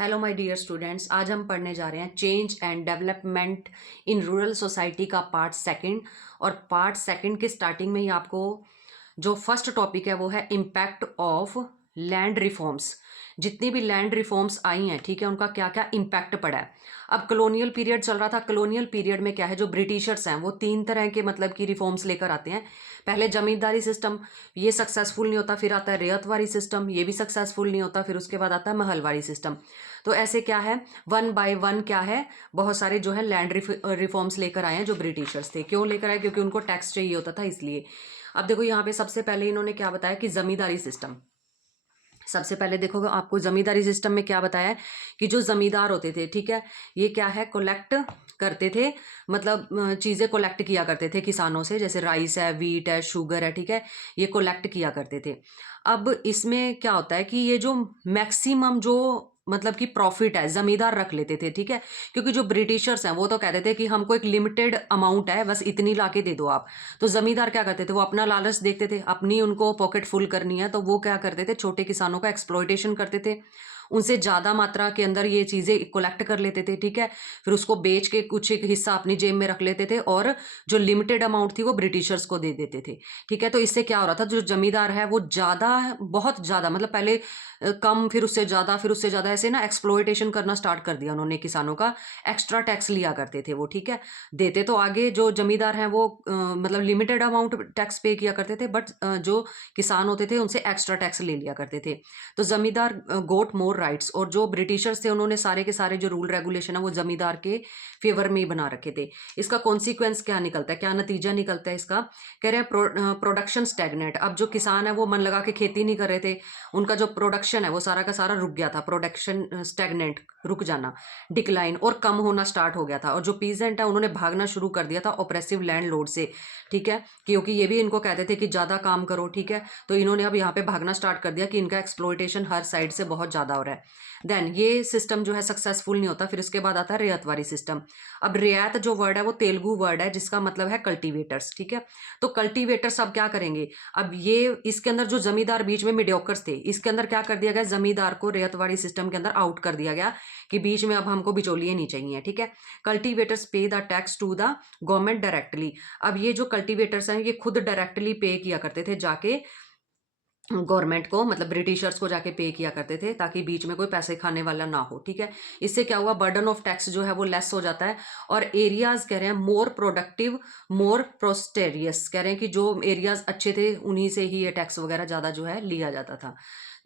Hello my dear students, आज हम पढ़ने जा रहे हैं change and development in rural society का पार्ट सेकंड। और पार्ट सेकंड के स्टार्टिंग में ही आपको जो फर्स्ट टॉपिक है वो है इम्पैक्ट ऑफ लैंड रिफॉर्म्स। जितनी भी लैंड रिफॉर्म्स आई हैं, ठीक है, उनका क्या क्या इम्पैक्ट पड़ा है। अब कॉलोनियल पीरियड चल रहा था। कॉलोनियल पीरियड में क्या है, जो ब्रिटिशर्स हैं वो तीन तरह के मतलब की रिफॉर्म्स लेकर आते हैं। पहले जमींदारी सिस्टम, ये सक्सेसफुल नहीं होता। फिर आता है रेयतवारी सिस्टम, ये भी सक्सेसफुल नहीं होता। फिर उसके बाद आता है महलवारी सिस्टम। तो ऐसे क्या है, वन बाय वन क्या है, बहुत सारे जो है लैंड रिफॉर्म्स लेकर आए हैं जो ब्रिटिशर्स थे। क्यों लेकर आए? क्योंकि उनको टैक्स चाहिए होता था, इसलिए। अब देखो यहाँ पे सबसे पहले इन्होंने क्या बताया कि जमींदारी सिस्टम। सबसे पहले देखो आपको जमींदारी सिस्टम में क्या बताया है कि जो जमींदार होते थे, ठीक है, ये क्या है, कलेक्ट करते थे, मतलब चीज़ें कलेक्ट किया करते थे किसानों से। जैसे राइस है, वीट है, शुगर है, ठीक है, ये कलेक्ट किया करते थे। अब इसमें क्या होता है कि ये जो मैक्सिमम जो मतलब कि प्रॉफिट है जमींदार रख लेते थे, ठीक है। क्योंकि जो ब्रिटिशर्स हैं वो तो कहते थे कि हमको एक लिमिटेड अमाउंट है, बस इतनी लाके दे दो आप। तो जमींदार क्या करते थे, वो अपना लालच देखते थे, अपनी उनको पॉकेट फुल करनी है, तो वो क्या करते थे, छोटे किसानों का एक्सप्लॉयटेशन करते थे। उनसे ज़्यादा मात्रा के अंदर ये चीज़ें कलेक्ट कर लेते थे, ठीक है। फिर उसको बेच के कुछ एक हिस्सा अपनी जेब में रख लेते थे, और जो लिमिटेड अमाउंट थी वो ब्रिटिशर्स को दे देते थे, ठीक है। तो इससे क्या हो रहा था, जो जमींदार है वो ज़्यादा, बहुत ज़्यादा, मतलब पहले कम, फिर उससे ज़्यादा, फिर उससे ज़्यादा, ऐसे ना एक्सप्लॉयटेशन करना स्टार्ट कर दिया उन्होंने किसानों का। एक्स्ट्रा टैक्स लिया करते थे वो, ठीक है। देते तो आगे जो जमींदार हैं वो मतलब लिमिटेड अमाउंट टैक्स पे किया करते थे, बट जो किसान होते थे उनसे एक्स्ट्रा टैक्स ले लिया करते थे। तो जमींदार गोट मोर राइट्स, और जो ब्रिटिशर्स थे उन्होंने सारे के सारे जो रूल रेगुलेशन है वो जमींदार के फेवर में ही बना रखे थे। इसका कॉन्सिक्वेंस क्या निकलता है, क्या नतीजा निकलता है इसका? कह रहे हैं प्रोडक्शन स्टैग्नेट। अब जो किसान है वो मन लगा के खेती नहीं कर रहे थे, उनका जो प्रोडक्शन है वो सारा का सारा रुक गया था। प्रोडक्शन स्टैग्नेट, रुक जाना, डिक्लाइन और कम होना स्टार्ट हो गया था। और जो पीजेंट है उन्होंने भागना शुरू कर दिया था ऑपरेसिव लैंडलॉर्ड से, ठीक है, क्योंकि ये भी इनको कहते थे कि ज़्यादा काम करो, ठीक है। तो इन्होंने अब यहाँ पे भागना स्टार्ट कर दिया कि इनका एक्सप्लॉयटेशन हर साइड से बहुत ज़्यादा हो रहा है। देन ये सिस्टम जो है सक्सेसफुल नहीं होता। फिर उसके बाद आता है रियायतवारी सिस्टम। अब रियायत जो वर्ड है वो तेलुगु वर्ड है जिसका मतलब है कल्टीवेटर्स, ठीक है। तो कल्टीवेटर्स अब क्या करेंगे, अब ये इसके अंदर जो जमींदार बीच में मीडियोकर्स थे, इसके अंदर क्या कर दिया गया, जमींदार को रियायतवारी सिस्टम के अंदर आउट कर दिया गया कि बीच में अब हमको बिचौलिए नहीं चाहिए, ठीक है। Cultivators pay the tax to the government directly. अब ये जो कल्टीवेटर्स हैं ये खुद डायरेक्टली पे किया करते थे जाके गवर्नमेंट को, मतलब ब्रिटिशर्स को जाके पे किया करते थे, ताकि बीच में कोई पैसे खाने वाला ना हो, ठीक है। इससे क्या हुआ, बर्डन ऑफ टैक्स जो है वो लेस हो जाता है। और एरियाज कह रहे हैं मोर प्रोडक्टिव, मोर प्रोस्टेरियस, कह रहे हैं कि जो एरियाज अच्छे थे उन्हीं से ही ये टैक्स वगैरह ज़्यादा जो है लिया जाता था।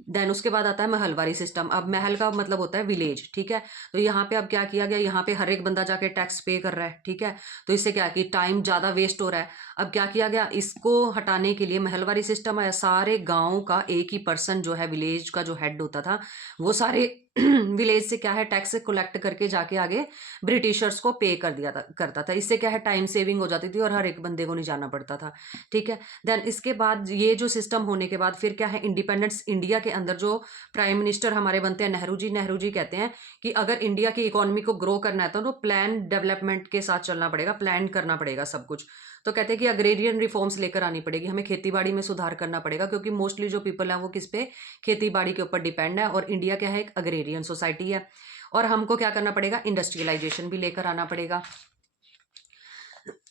देन उसके बाद आता है महलवारी सिस्टम। अब महल का मतलब होता है विलेज, ठीक है। तो यहाँ पे अब क्या किया गया, यहाँ पे हर एक बंदा जाके टैक्स पे कर रहा है, ठीक है। तो इससे क्या कि टाइम ज़्यादा वेस्ट हो रहा है। अब क्या किया गया, इसको हटाने के लिए महलवारी सिस्टम आया। सारे गाँव का एक ही पर्सन जो है, विलेज का जो हेड होता था, वो सारे विलेज से क्या है टैक्स कलेक्ट करके जाके आगे ब्रिटिशर्स को पे कर दिया था, करता था। इससे क्या है टाइम सेविंग हो जाती थी और हर एक बंदे को नहीं जाना पड़ता था, ठीक है। देन इसके बाद ये जो सिस्टम होने के बाद फिर क्या है, इंडिपेंडेंस इंडिया के अंदर जो प्राइम मिनिस्टर हमारे बनते हैं नेहरू जी। नेहरू जी कहते हैं कि अगर इंडिया की इकोनॉमी को ग्रो करना है तो प्लान डेवलपमेंट के साथ चलना पड़ेगा, प्लान करना पड़ेगा सब कुछ। तो कहते हैं कि अग्रेरियन रिफॉर्म्स लेकर आनी पड़ेगी, हमें खेती बाड़ी में सुधार करना पड़ेगा, क्योंकि मोस्टली जो पीपल है वो किस पे, खेती बाड़ी के ऊपर डिपेंड है। और इंडिया क्या है, एक अग्रेरियन सोसाइटी है। और हमको क्या करना पड़ेगा, इंडस्ट्रियलाइजेशन भी लेकर आना पड़ेगा।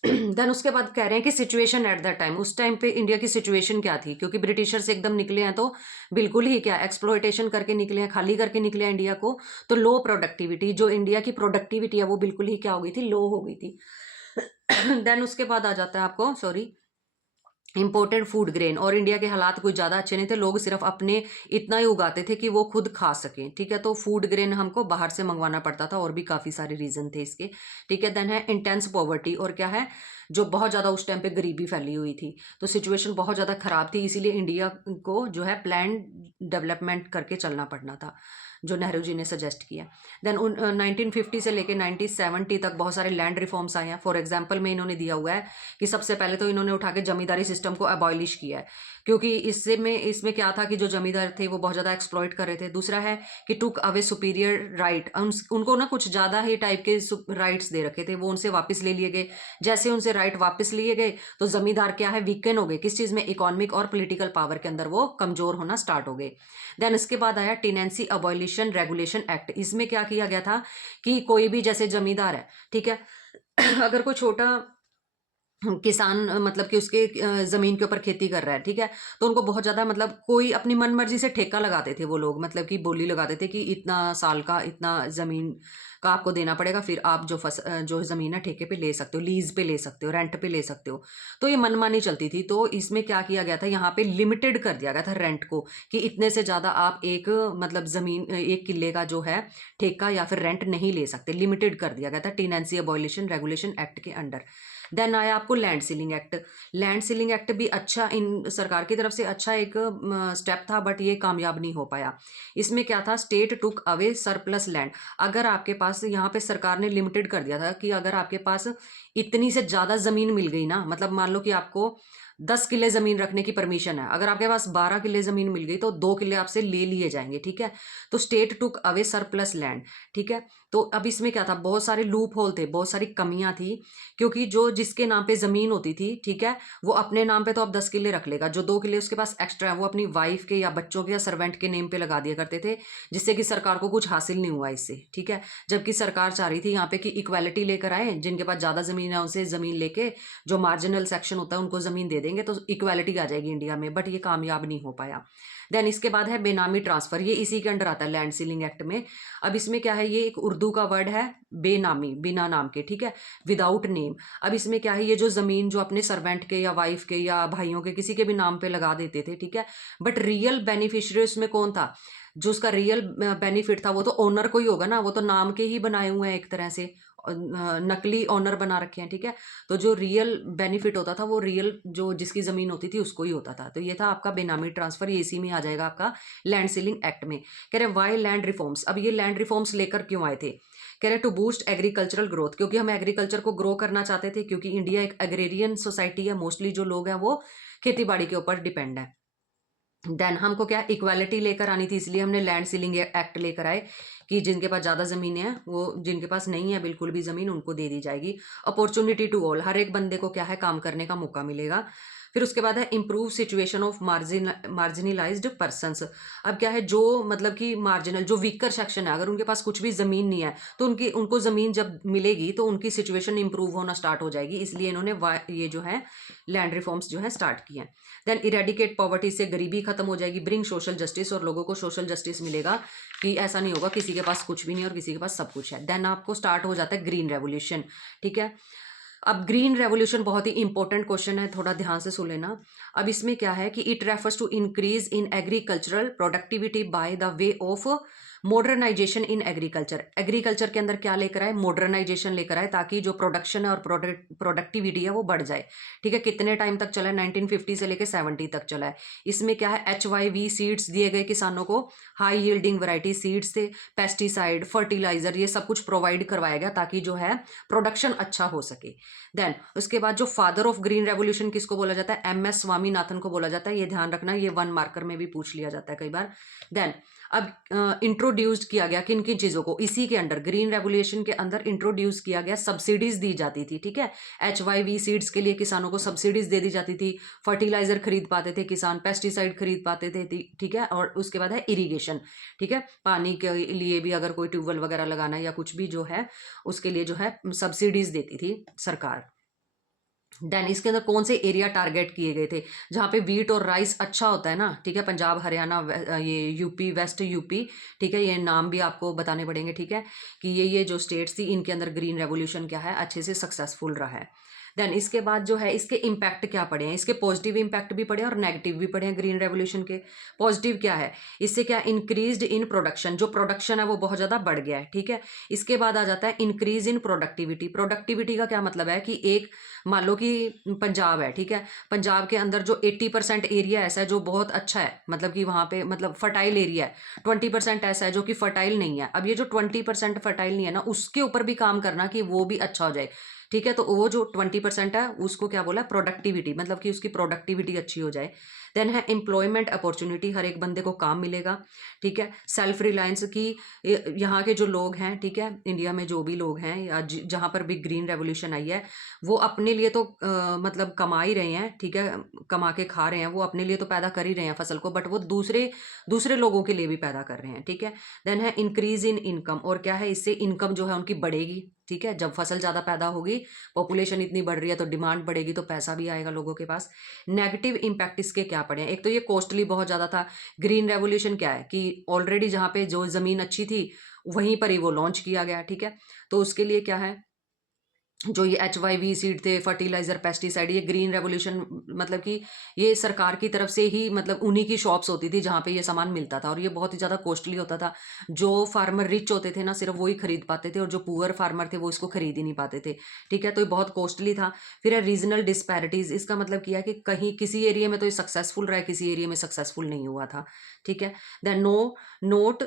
देन उसके बाद कह रहे हैं कि सिचुएशन एट दैट टाइम, उस टाइम पे इंडिया की सिचुएशन क्या थी, क्योंकि ब्रिटिशर्स एकदम निकले हैं तो बिल्कुल ही क्या एक्सप्लॉयटेशन करके निकले हैं, खाली करके निकले हैं इंडिया को। तो लो प्रोडक्टिविटी, जो इंडिया की प्रोडक्टिविटी है वो बिल्कुल ही क्या हो गई थी, लो हो गई थी। देन उसके बाद आ जाता है आपको, सॉरी, इम्पोर्टेड फूड ग्रेन। और इंडिया के हालात कुछ ज़्यादा अच्छे नहीं थे, लोग सिर्फ अपने इतना ही उगाते थे कि वो खुद खा सकें, ठीक है। तो फूड ग्रेन हमको बाहर से मंगवाना पड़ता था, और भी काफ़ी सारे रीज़न थे इसके, ठीक है। देन है इंटेंस पॉवर्टी, और क्या है, जो बहुत ज़्यादा उस टाइम पे गरीबी फैली हुई थी, तो सिचुएशन बहुत ज़्यादा ख़राब थी। इसीलिए इंडिया को जो है प्लान डेवलपमेंट करके चलना पड़ना था, जो नेहरू जी ने सजेस्ट किया। देन 1950 से लेके 1970 तक बहुत सारे लैंड रिफॉर्म्स आए हैं। फॉर एग्जाम्पल में इन्होंने दिया हुआ है कि सबसे पहले तो इन्होंने उठा के जमींदारी सिस्टम को अबॉलिश किया है। क्योंकि इससे में इसमें क्या था कि जो जमींदार थे वो बहुत ज़्यादा एक्सप्लॉइट कर रहे थे। दूसरा है कि टुक अवे सुपीरियर राइट, उनको ना कुछ ज़्यादा ही टाइप के राइट्स दे रखे थे, वो उनसे वापस ले लिए गए। जैसे उनसे राइट वापस लिए गए तो जमींदार क्या है, वीकन हो गए। किस चीज़ में? इकोनॉमिक और पॉलिटिकल पावर के अंदर वो कमजोर होना स्टार्ट हो गए। देन इसके बाद आया टेनेंसी अबॉलिशन रेगुलेशन एक्ट। इसमें क्या किया गया था कि कोई भी जैसे जमींदार है, ठीक है, अगर कोई छोटा किसान मतलब कि उसके ज़मीन के ऊपर खेती कर रहा है, ठीक है, तो उनको बहुत ज़्यादा मतलब कोई अपनी मन मर्जी से ठेका लगाते थे वो लोग, मतलब कि बोली लगाते थे कि इतना साल का इतना ज़मीन का आपको देना पड़ेगा, फिर आप जो ज़मीन है ठेके पे ले सकते हो, लीज पे ले सकते हो, रेंट पे ले सकते हो। तो ये मनमानी चलती थी। तो इसमें क्या किया गया था, यहाँ पे लिमिटेड कर दिया गया था रेंट को, कि इतने से ज़्यादा आप एक मतलब ज़मीन, एक किले का जो है ठेका या फिर रेंट नहीं ले सकते, लिमिटेड कर दिया गया था टेनेंसी अबॉलिशन रेगुलेशन एक्ट के अंडर। देन आया आपको land ceiling act. Land ceiling act भी अच्छा, इन सरकार की तरफ से अच्छा एक स्टेप था, बट ये कामयाब नहीं हो पाया। इसमें क्या था, state took away surplus land. अगर आपके पास, यहाँ पे सरकार ने लिमिटेड कर दिया था कि अगर आपके पास इतनी से ज़्यादा ज़मीन मिल गई ना, मतलब मान लो कि आपको 10 किले ज़मीन रखने की परमिशन है, अगर आपके पास 12 किले ज़मीन मिल गई तो 2 किले आपसे ले लिए जाएंगे, ठीक है। तो state took away surplus land, ठीक है। तो अब इसमें क्या था, बहुत सारे लूप होल थे, बहुत सारी कमियां थी, क्योंकि जो जिसके नाम पे ज़मीन होती थी, ठीक है, वो अपने नाम पे तो अब 10 किले रख लेगा, जो 2 किले उसके पास एक्स्ट्रा है वो अपनी वाइफ के या बच्चों के या सर्वेंट के नेम पे लगा दिया करते थे, जिससे कि सरकार को कुछ हासिल नहीं हुआ इससे, ठीक है। जबकि सरकार चाह रही थी यहाँ पे कि इक्वालिटी लेकर आए, जिनके पास ज़्यादा ज़मीन है उनसे ज़मीन लेके जो मार्जिनल सेक्शन होता है उनको ज़मीन दे देंगे तो इक्वालिटी आ जाएगी इंडिया में, बट ये कामयाब नहीं हो पाया। देन इसके बाद है बेनामी ट्रांसफ़र, ये इसी के अंडर आता है लैंड सीलिंग एक्ट में। अब इसमें क्या है, ये एक उर्दू का वर्ड है बेनामी, बिना नाम के, ठीक है, विदाउट नेम। अब इसमें क्या है, ये जो ज़मीन जो अपने सर्वेंट के या वाइफ के या भाइयों के किसी के भी नाम पे लगा देते थे, ठीक है, बट रियल बेनिफिशियरी उसमें कौन था, जो उसका रियल बेनिफिट था वो तो ओनर को ही होगा ना, वो तो नाम के ही बनाए हुए हैं एक तरह से, नकली ओनर बना रखे हैं, ठीक है। तो जो रियल बेनिफिट होता था वो रियल जो जिसकी ज़मीन होती थी उसको ही होता था। तो ये था आपका बेनामी ट्रांसफ़र, ये इसी में आ जाएगा आपका लैंड सीलिंग एक्ट में। कह रहे वाई लैंड रिफॉर्म्स, अब ये लैंड रिफॉर्म्स लेकर क्यों आए थे, कह रहे टू बूस्ट एग्रीकल्चरल ग्रोथ, क्योंकि हम एग्रीकल्चर को ग्रो करना चाहते थे, क्योंकि इंडिया एक एग्रेरियन सोसाइटी है, मोस्टली जो लोग हैं वो खेती बाड़ी के ऊपर डिपेंड है। देन हमको क्या इक्वालिटी लेकर आनी थी, इसलिए हमने लैंड सीलिंग एक्ट लेकर आए कि जिनके पास ज़्यादा ज़मीन है वो, जिनके पास नहीं है बिल्कुल भी ज़मीन, उनको दे दी जाएगी। अपॉर्चुनिटी टू ऑल, हर एक बंदे को क्या है, काम करने का मौका मिलेगा। फिर उसके बाद है improve situation of marginalised persons. अब क्या है, जो मतलब कि मार्जिनल जो वीकर सेक्शन है, अगर उनके पास कुछ भी ज़मीन नहीं है तो उनको ज़मीन जब मिलेगी तो उनकी सिचुएशन इंप्रूव होना स्टार्ट हो जाएगी, इसलिए इन्होंने ये जो है लैंड रिफॉर्म्स जो है स्टार्ट किए हैं। देन इरेडिकेट पॉवर्टी, से गरीबी खत्म हो जाएगी। ब्रिंग सोशल जस्टिस, और लोगों को सोशल जस्टिस मिलेगा कि ऐसा नहीं होगा किसी के पास कुछ भी नहीं और किसी के पास सब कुछ है। देन आपको स्टार्ट हो जाता है ग्रीन रेवोल्यूशन, ठीक है। अब ग्रीन रेवोल्यूशन बहुत ही इंपॉर्टेंट क्वेश्चन है, थोड़ा ध्यान से सुन लेना। अब इसमें क्या है कि it refers to increase in agricultural productivity by the way of modernisation in agriculture. Agriculture के अंदर क्या लेकर आए, मॉडर्नाइजेशन लेकर आए, ताकि जो प्रोडक्शन है और प्रोडक्टिविटी है वो बढ़ जाए, ठीक है। कितने टाइम तक चला है, 1950 से लेकर 70 तक चला है। इसमें क्या है, HYV सीड्स दिए गए किसानों को, हाई यील्डिंग वैरायटी सीड्स थे, पेस्टिसाइड, फर्टिलाइजर, ये सब कुछ प्रोवाइड करवाया गया ताकि जो है प्रोडक्शन अच्छा हो सके। देन उसके बाद जो फादर ऑफ ग्रीन रेवोल्यूशन किसको बोला जाता है, MS स्वामीनाथन को बोला जाता है, ये ध्यान रखना, ये 1 मार्कर में भी पूछ लिया जाता है कई बार। देन अब इंट्रोड्यूस्ड किया गया किन किन चीज़ों को, इसी के अंडर ग्रीन रेवोल्यूशन के अंदर इंट्रोड्यूस किया गया, सब्सिडीज दी जाती थी, ठीक है। HYV सीड्स के लिए किसानों को सब्सिडीज दे दी जाती थी, फर्टिलाइजर खरीद पाते थे किसान, पेस्टिसाइड खरीद पाते थे, ठीक है। और उसके बाद है इरीगेशन, ठीक है, पानी के लिए भी अगर कोई ट्यूबवेल वगैरह लगाना है या कुछ भी जो है उसके लिए जो है सब्सिडीज देती थी सरकार। देन इसके अंदर कौन से एरिया टारगेट किए गए थे, जहाँ पे वीट और राइस अच्छा होता है ना, ठीक है, पंजाब, हरियाणा, ये यूपी, वेस्ट यूपी, ठीक है, ये नाम भी आपको बताने पड़ेंगे, ठीक है, कि ये जो स्टेट्स थी इनके अंदर ग्रीन रेवोल्यूशन क्या है, अच्छे से सक्सेसफुल रहा है। देन इसके बाद जो है इसके इम्पैक्ट क्या पड़े हैं, इसके पॉजिटिव इम्पैक्ट भी पड़े हैं और नेगेटिव भी पड़े हैं ग्रीन रेवोल्यूशन के। पॉजिटिव क्या है, इससे क्या इंक्रीज्ड इन प्रोडक्शन, जो प्रोडक्शन है वो बहुत ज़्यादा बढ़ गया है, ठीक है। इसके बाद आ जाता है इंक्रीज इन प्रोडक्टिविटी। प्रोडक्टिविटी का क्या मतलब है कि एक मान लो कि पंजाब है, ठीक है, पंजाब के अंदर जो 80% एरिया ऐसा है जो बहुत अच्छा है, मतलब कि वहाँ पे मतलब फर्टाइल एरिया है, 20% ऐसा है जो कि फर्टाइल नहीं है। अब ये जो 20% फर्टाइल नहीं है ना, उसके ऊपर भी काम करना कि वो भी अच्छा हो जाए, ठीक है। तो वो जो 20% है उसको क्या बोला, प्रोडक्टिविटी, मतलब कि उसकी प्रोडक्टिविटी अच्छी हो जाए। देन है एम्प्लॉयमेंट अपॉर्चुनिटी, हर एक बंदे को काम मिलेगा, ठीक है। सेल्फ रिलायंस की, यहाँ के जो लोग हैं, ठीक है, इंडिया में जो भी लोग हैं या जहाँ पर भी ग्रीन रेवोल्यूशन आई है, वो अपने लिए तो मतलब कमा ही रहे हैं, ठीक है, कमा के खा रहे हैं, वो अपने लिए तो पैदा कर ही रहे हैं फसल को, बट वो दूसरे दूसरे लोगों के लिए भी पैदा कर रहे हैं, ठीक है। देन है इंक्रीज इन इनकम, और क्या है, इससे इनकम जो है उनकी बढ़ेगी, ठीक है। जब फसल ज़्यादा पैदा होगी, पॉपुलेशन इतनी बढ़ रही है, तो डिमांड बढ़ेगी, तो पैसा भी आएगा लोगों के पास। नेगेटिव इम्पैक्ट इसके क्या पड़े हैं, एक तो ये कॉस्टली बहुत ज़्यादा था। ग्रीन रेवोल्यूशन क्या है कि ऑलरेडी जहाँ पे जो ज़मीन अच्छी थी वहीं पर ही वो लॉन्च किया गया, ठीक है। तो उसके लिए क्या है, जो ये HYV सीड थे, फर्टिलाइजर, पेस्टिसाइड, ये ग्रीन रेवोल्यूशन मतलब कि ये सरकार की तरफ से ही, मतलब उन्हीं की शॉप्स होती थी जहाँ पे ये सामान मिलता था, और ये बहुत ही ज़्यादा कॉस्टली होता था। जो फार्मर रिच होते थे ना, सिर्फ वही खरीद पाते थे, और जो पुअर फार्मर थे वो इसको खरीद ही नहीं पाते थे, ठीक है। तो ये बहुत कॉस्टली था। फिर है रीजनल डिस्पैरिटीज, इसका मतलब किया कि कहीं किसी एरिया में तो ये सक्सेसफुल रहा है, किसी एरिया में सक्सेसफुल नहीं हुआ था, ठीक है। Then not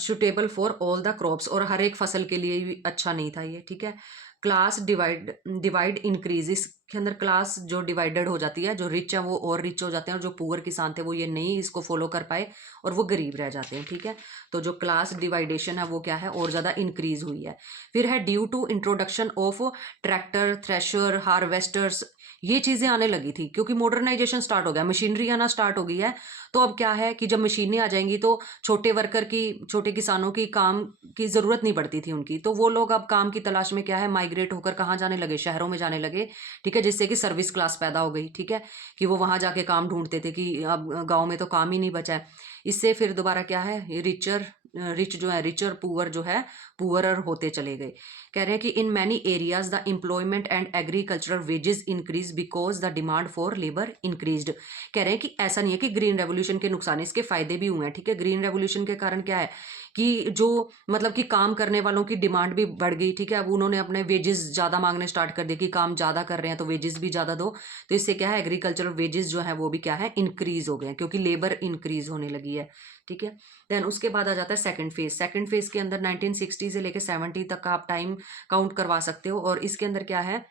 suitable for all the crops, और हर एक फसल के लिए भी अच्छा नहीं था ये, ठीक है। क्लास डिवाइड इंक्रीज, इसके अंदर क्लास जो डिवाइडेड हो जाती है, जो रिच है वो और रिच हो जाते हैं, और जो पुअर किसान थे वो ये नहीं इसको फॉलो कर पाए और वो गरीब रह जाते हैं, ठीक है। तो जो क्लास डिवाइडेशन है वो क्या है, और ज़्यादा इंक्रीज हुई है। फिर है due to introduction of tractor, thresher, harvesters, ये चीज़ें आने लगी थी क्योंकि मॉडर्नाइजेशन स्टार्ट हो गया, मशीनरी आना स्टार्ट हो गई है। तो अब क्या है कि जब मशीनें आ जाएंगी तो छोटे वर्कर की, छोटे किसानों की काम की ज़रूरत नहीं पड़ती थी उनकी, तो वो लोग अब काम की तलाश में क्या है, माइग्रेट होकर कहाँ जाने लगे, शहरों में जाने लगे, ठीक है। जिससे कि सर्विस क्लास पैदा हो गई, ठीक है, कि वो वहाँ जाके काम ढूंढते थे, कि अब गाँव में तो काम ही नहीं बचा है। इससे फिर दोबारा क्या है, रिच जो है, रिचर पुअर जो है, पुअरर होते चले गए। कह रहे हैं कि in many areas the employment and agricultural wages increase because the demand for labour increased. कह रहे हैं कि ऐसा नहीं है कि ग्रीन रेवोल्यूशन के नुकसान, इसके फायदे भी हुए हैं, ठीक है। ग्रीन रेवोल्यूशन के कारण क्या है कि जो मतलब कि काम करने वालों की डिमांड भी बढ़ गई, ठीक है। अब उन्होंने अपने वेजेस ज़्यादा मांगने स्टार्ट कर दिए कि काम ज़्यादा कर रहे हैं तो वेजेस भी ज़्यादा दो, तो इससे क्या है, एग्रीकल्चरल वेजेस जो है वो भी क्या है, इंक्रीज हो गए हैं, क्योंकि लेबर इंक्रीज होने लगी है, ठीक है। देन उसके बाद आ जाता है सेकंड फेज। सेकंड फेज के अंदर 1960 से लेकर 70 तक का आप टाइम काउंट करवा सकते हो, और इसके अंदर क्या है,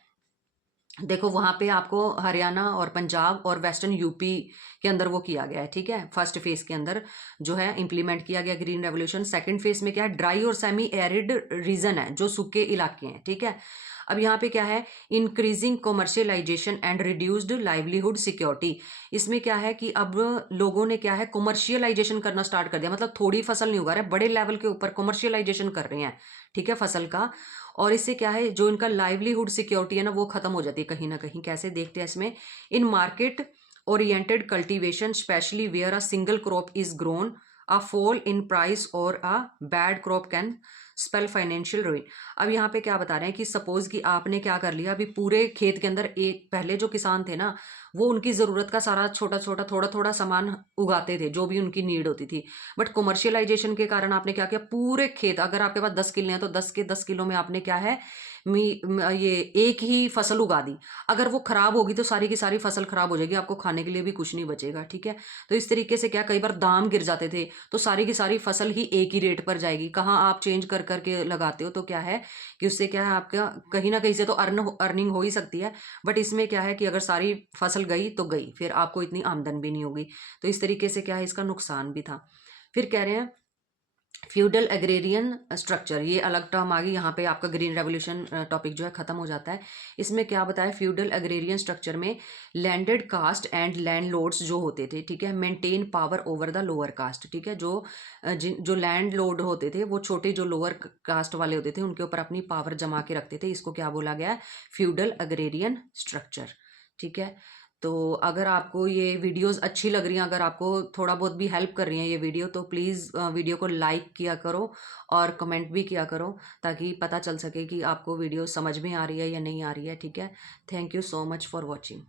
देखो वहाँ पे आपको हरियाणा और पंजाब और वेस्टर्न यूपी के अंदर वो किया गया है, ठीक है। फर्स्ट फेज के अंदर जो है इम्प्लीमेंट किया गया ग्रीन रेवोल्यूशन। सेकंड फेज में क्या है, ड्राई और सेमी एरिड रीजन है, जो सूखे इलाके हैं, ठीक है। अब यहाँ पे क्या है, increasing commercialisation and reduced livelihood security. इसमें क्या है कि अब लोगों ने क्या है, कॉमर्शियलाइजेशन करना स्टार्ट कर दिया, मतलब थोड़ी फसल नहीं उगा रहे, बड़े लेवल के ऊपर कॉमर्शियलाइजेशन कर रहे हैं, ठीक है, फसल का। और इससे क्या है, जो इनका लाइवलीहुड सिक्योरिटी है ना, वो खत्म हो जाती है कहीं ना कहीं। कैसे, देखते हैं इसमें। In market oriented cultivation specially where a single crop is grown, a fall in price और a bad crop can spell financial ruin. अब यहाँ पे क्या बता रहे हैं कि सपोज कि आपने क्या कर लिया, अभी पूरे खेत के अंदर एक, पहले जो किसान थे ना, वो उनकी ज़रूरत का सारा छोटा छोटा थोड़ा थोड़ा सामान उगाते थे, जो भी उनकी नीड होती थी। बट कॉमर्शियलाइजेशन के कारण आपने क्या किया, पूरे खेत, अगर आपके पास 10 किले हैं तो 10 के 10 किलो में आपने क्या है, ये एक ही फसल उगा दी। अगर वो खराब होगी तो सारी की सारी फसल खराब हो जाएगी, आपको खाने के लिए भी कुछ नहीं बचेगा, ठीक है। तो इस तरीके से क्या, कई बार दाम गिर जाते थे, तो सारी की सारी फसल ही एक ही रेट पर जाएगी। कहाँ आप चेंज कर करके लगाते हो, तो क्या है कि उससे क्या है, आपका कहीं ना कहीं से तो अर्निंग हो ही सकती है, बट इसमें क्या है कि अगर सारी फसल गई तो गई, फिर आपको इतनी आमदन भी नहीं होगी। तो इस तरीके से क्या है, इसका नुकसान भी था। फिर कह रहे हैं फ्यूडल एग्रेरियन स्ट्रक्चर, ये अलग टर्म आ गई यहाँ पे, आपका ग्रीन रेवोल्यूशन टॉपिक जो है खत्म हो जाता है। इसमें क्या बताया, फ्यूडल एग्रेरियन स्ट्रक्चर में लैंडेड कास्ट एंड लैंडलॉर्ड्स जो होते थे, ठीक है, maintain power over the lower caste, ठीक है। जो लैंडलॉर्ड होते थे वो छोटे जो लोअर कास्ट वाले होते थे उनके ऊपर अपनी पावर जमा के रखते थे, इसको क्या बोला गया है, फ्यूडल एग्रेरियन स्ट्रक्चर, ठीक है। तो अगर आपको ये वीडियोस अच्छी लग रही हैं, अगर आपको थोड़ा बहुत भी हेल्प कर रही हैं ये वीडियो, तो प्लीज़ वीडियो को लाइक किया करो और कमेंट भी किया करो, ताकि पता चल सके कि आपको वीडियो समझ में आ रही है या नहीं आ रही है, ठीक है। Thank you so much for watching.